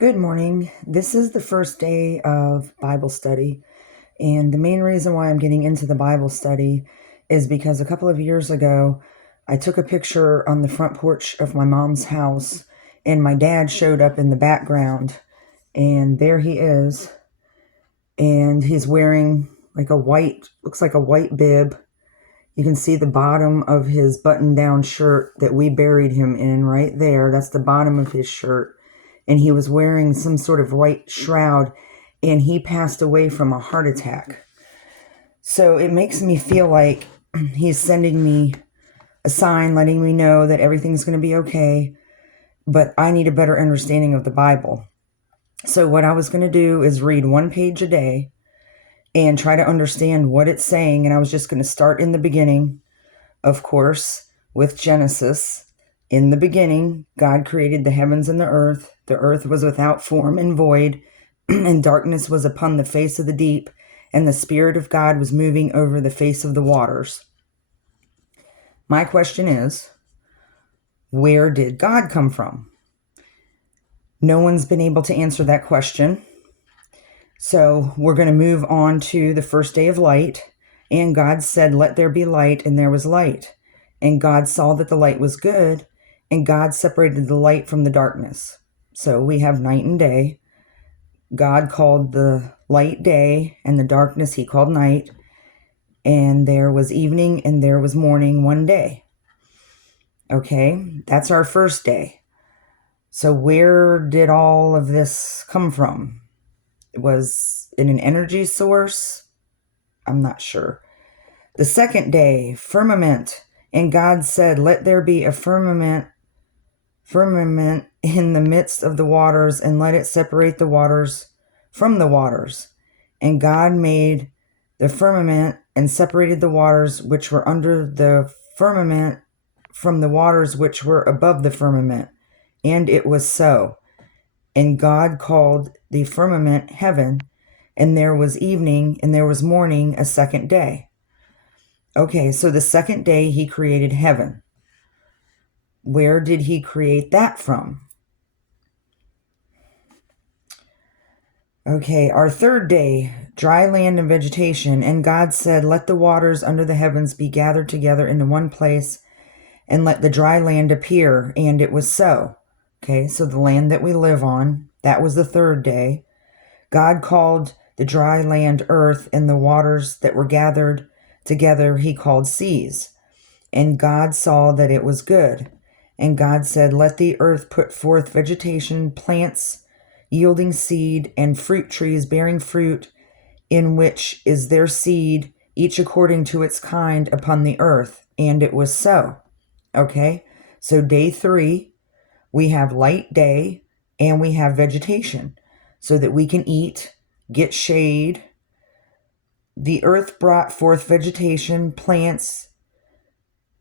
Good morning. This is the first day of Bible study, and the main reason why I'm getting into the Bible study is because a couple of years ago, I took a picture on the front porch of my mom's house, and my dad showed up in the background, and there he is, and he's wearing looks like a white bib. You can see the bottom of his button-down shirt that we buried him in right there. That's the bottom of his shirt. And he was wearing some sort of white shroud, and he passed away from a heart attack. So it makes me feel like he's sending me a sign, letting me know that everything's going to be okay, but I need a better understanding of the Bible. So what I was going to do is read one page a day and try to understand what it's saying. And I was just going to start in the beginning, of course, with Genesis. In the beginning, God created the heavens and the earth. The earth was without form and void, and darkness was upon the face of the deep, and the Spirit of God was moving over the face of the waters. My question is, where did God come from? No one's been able to answer that question. So we're going to move on to the first day of light. And God said, "Let there be light," and there was light. And God saw that the light was good, and God separated the light from the darkness. So we have night and day. God called the light day, and the darkness he called night. And there was evening and there was morning one day. Okay, that's our first day. So where did all of this come from? Was it an energy source? I'm not sure. The second day, firmament. And God said, "Let there be a firmament in the midst of the waters, and let it separate the waters from the waters." And God made the firmament and separated the waters which were under the firmament from the waters which were above the firmament. And it was so. And God called the firmament heaven, and there was evening and there was morning a second day. Okay, so the second day he created heaven. Where did he create that from? Okay, our third day, dry land and vegetation. And God said, "Let the waters under the heavens be gathered together into one place, and let the dry land appear." And it was so. Okay, so the land that we live on, that was the third day. God called the dry land earth, and the waters that were gathered together he called seas. And God saw that it was good. And God said, "Let the earth put forth vegetation, plants yielding seed, and fruit trees bearing fruit, in which is their seed, each according to its kind upon the earth." And it was so. Okay, so day 3, we have light day and we have vegetation so that we can eat, get shade. The earth brought forth vegetation, plants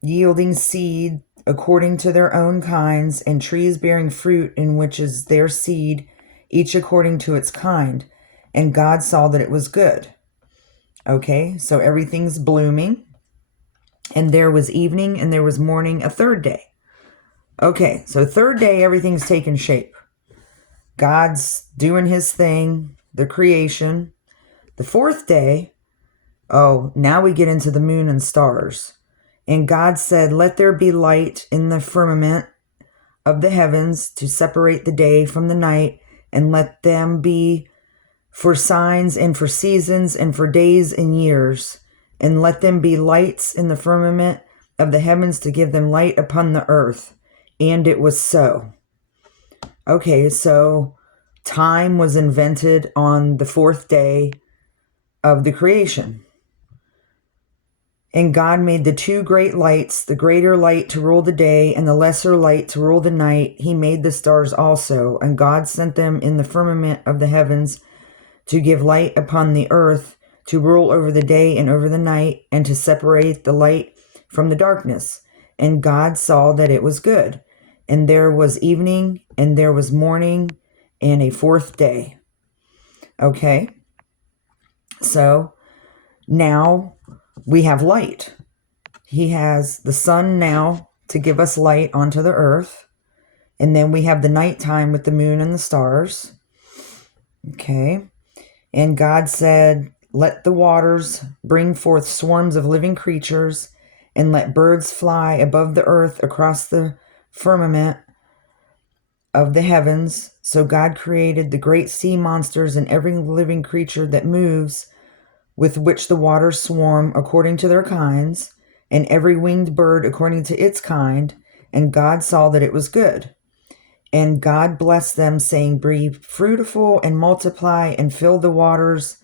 yielding seed according to their own kinds, and trees bearing fruit, in which is their seed, each according to its kind. And God saw that it was good. Okay, so everything's blooming. And there was evening and there was morning a third day. Okay, so third day, everything's taking shape. God's doing his thing, the creation. The fourth day, now we get into the moon and stars. And God said, "Let there be light in the firmament of the heavens to separate the day from the night, and let them be for signs and for seasons and for days and years. And let them be lights in the firmament of the heavens to give them light upon the earth." And it was so. Okay, so time was invented on the fourth day of the creation. And God made the 2 great lights, the greater light to rule the day and the lesser light to rule the night. He made the stars also, and God sent them in the firmament of the heavens to give light upon the earth, to rule over the day and over the night, and to separate the light from the darkness. And God saw that it was good. And there was evening and there was morning and a fourth day. Okay, so now we have light. He has the sun now to give us light onto the earth. And then we have the nighttime with the moon and the stars. Okay. And God said, let the waters bring forth swarms of living creatures, and let birds fly above the earth across the firmament of the heavens. So God created the great sea monsters and every living creature that moves, with which the waters swarm according to their kinds, and every winged bird according to its kind. And God saw that it was good. And God blessed them, saying, be fruitful and multiply, and fill the waters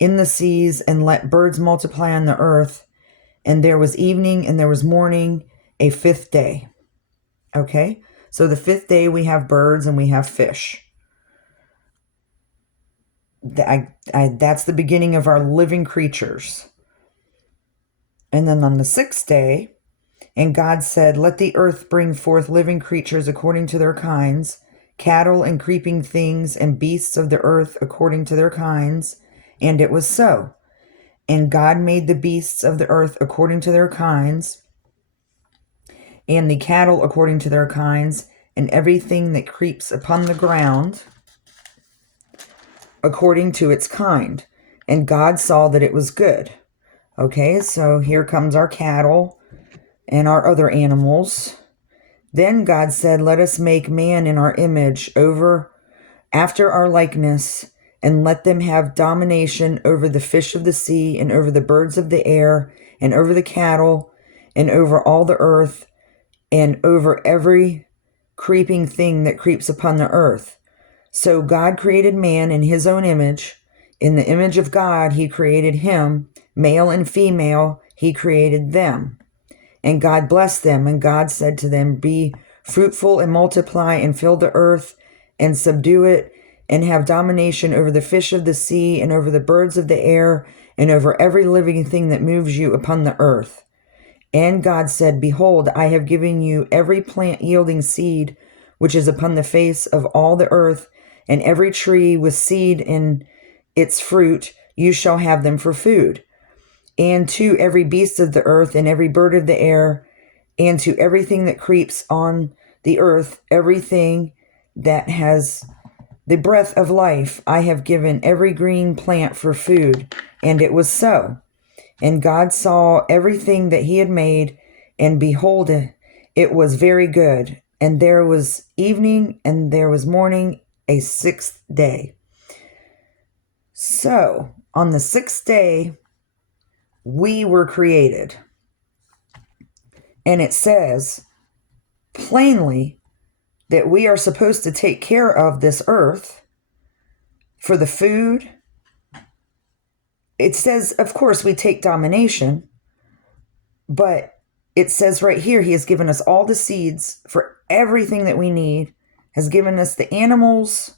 in the seas, and let birds multiply on the earth. And there was evening and there was morning, a fifth day. Okay, so the fifth day we have birds and we have fish. That's the beginning of our living creatures. And then on the sixth day, and God said, let the earth bring forth living creatures according to their kinds, cattle and creeping things and beasts of the earth according to their kinds. And it was so. And God made the beasts of the earth according to their kinds, and the cattle according to their kinds, and everything that creeps upon the ground according to its kind. And God saw that it was good. Okay, so here comes our cattle and our other animals. Then God said, let us make man in our image, after our likeness, and let them have domination over the fish of the sea, and over the birds of the air, and over the cattle, and over all the earth, and over every creeping thing that creeps upon the earth. So God created man in his own image. In the image of God he created him, male and female he created them. And God blessed them, and God said to them, be fruitful and multiply, and fill the earth, and subdue it, and have domination over the fish of the sea, and over the birds of the air, and over every living thing that moves you upon the earth. And God said, behold, I have given you every plant yielding seed, which is upon the face of all the earth, and every tree with seed in its fruit, you shall have them for food. And to every beast of the earth, and every bird of the air, and to everything that creeps on the earth, everything that has the breath of life, I have given every green plant for food. And it was so. And God saw everything that he had made, and behold, it was very good. And there was evening and there was morning, a sixth day. So, on the sixth day, we were created. And it says plainly that we are supposed to take care of this earth for the food. It says, of course, we take domination, but it says right here, he has given us all the seeds for everything that we need, has given us the animals.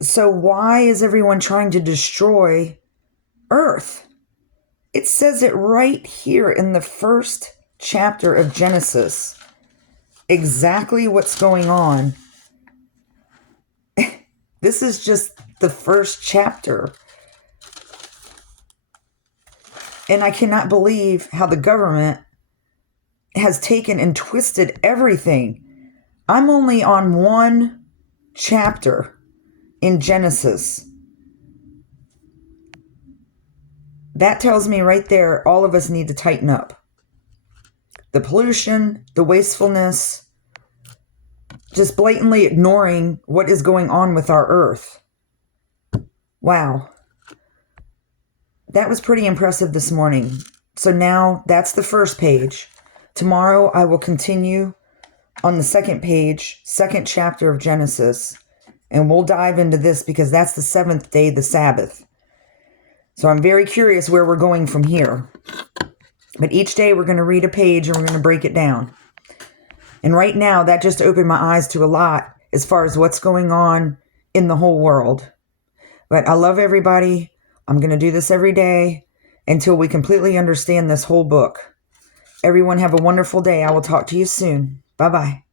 So why is everyone trying to destroy earth? It says it right here in the first chapter of Genesis, exactly what's going on. This is just the first chapter. And I cannot believe how the government has taken and twisted everything. I'm only on one chapter in Genesis. That tells me right there, all of us need to tighten up. The pollution, the wastefulness, just blatantly ignoring what is going on with our earth. Wow. That was pretty impressive this morning. So now that's the first page. Tomorrow I will continue on the second page, second chapter of Genesis, and we'll dive into this because that's the seventh day, the Sabbath. So I'm very curious where we're going from here. But each day we're going to read a page and we're going to break it down. And right now that just opened my eyes to a lot as far as what's going on in the whole world. But I love everybody. I'm going to do this every day until we completely understand this whole book. Everyone have a wonderful day. I will talk to you soon. Bye-bye.